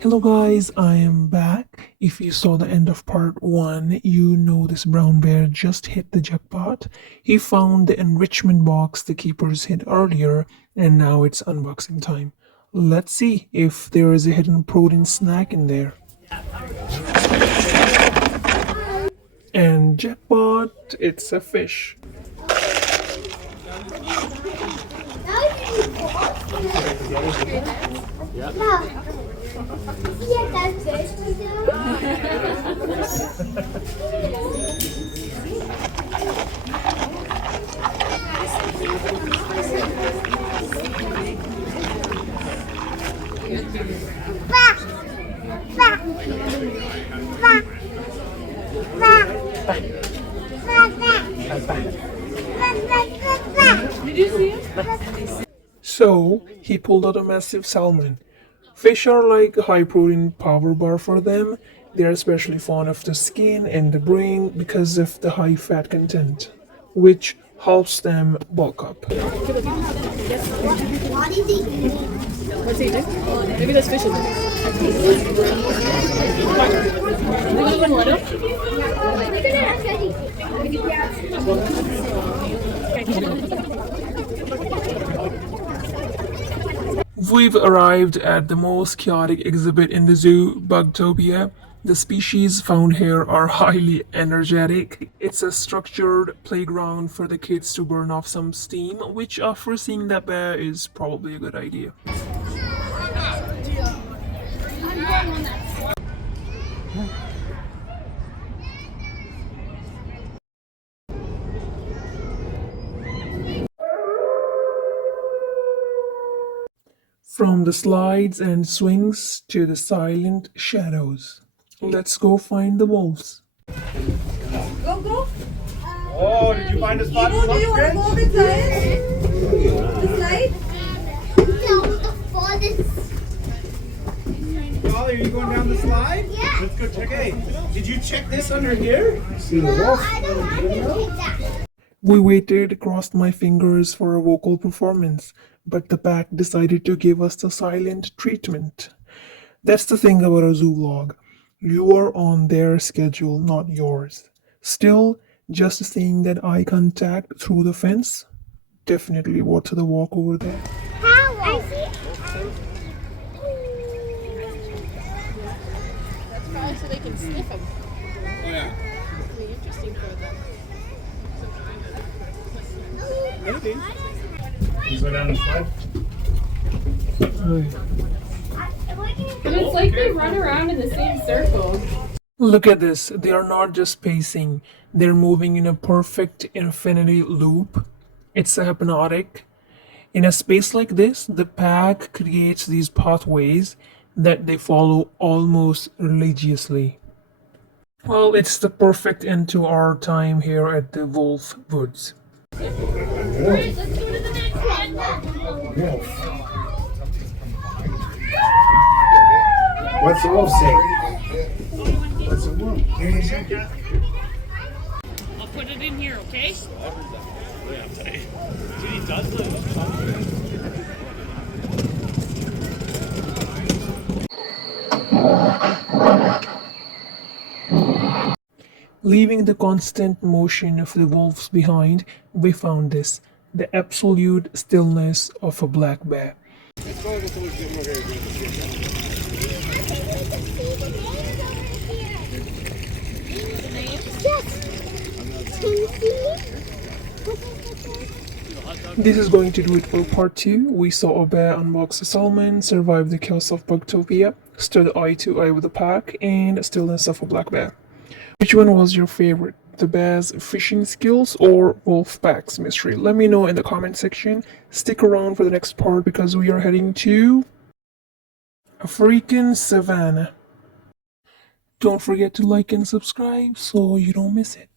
Hello guys, I am back. If you saw the end of part 1, you know this brown bear just hit the jackpot. He found the enrichment box the keepers hid earlier, and now it's unboxing time. Let's see if there is a hidden protein snack in there. And jackpot, it's a fish. Did you see him? So, he pulled out a massive salmon. Fish are like a high protein power bar for them. They are especially fond of the skin and the brain because of the high fat content, which helps them bulk up. What's he eating? Maybe that's fish in there. Will you even let We've arrived at the most chaotic exhibit in the zoo, Bugtopia. The species found here are highly energetic. It's a structured playground for the kids to burn off some steam, which after seeing that bear is probably a good idea. From the slides and swings to the silent shadows. Let's go find the wolves. Go, go. Oh, did you find a spot? Ivo, do you want to go with Zion? The slide? Molly, are you going down the slide? Yeah. Let's go check. Okay. Did you check this under here? No, I don't want to take that. We waited, crossed my fingers for a vocal performance, but the pack decided to give us the silent treatment. That's the thing about a zoo vlog. You are on their schedule, not yours. Still, just seeing that eye contact through the fence, definitely worth the walk over there. How? I see. That's probably so they can sniff him. Oh, yeah. It'll be interesting for them. Maybe. You go down the slide. But it's like they run around in the same circle. Look at this. They are not just pacing, they're moving in a perfect infinity loop. It's hypnotic. In a space like this, the pack creates these pathways that they follow almost religiously. Well, it's the perfect end to our time here at the Wolf Woods. Alright, let's go to the next one. What's the wolf say? What's the wolf? I'll put it in here, okay? Leaving the constant motion of the wolves behind, we found this, the absolute stillness of a black bear. This is going to do it for part 2. We saw a bear unbox a salmon, survive the chaos of Bugtopia, stood eye to eye with the pack, and stillness of a black bear. Which one was your favorite? The bear's fishing skills or Wolfpack's mystery? Let me know in the comment section. Stick around for the next part because we are heading to African Savannah. Don't forget to like and subscribe so you don't miss it.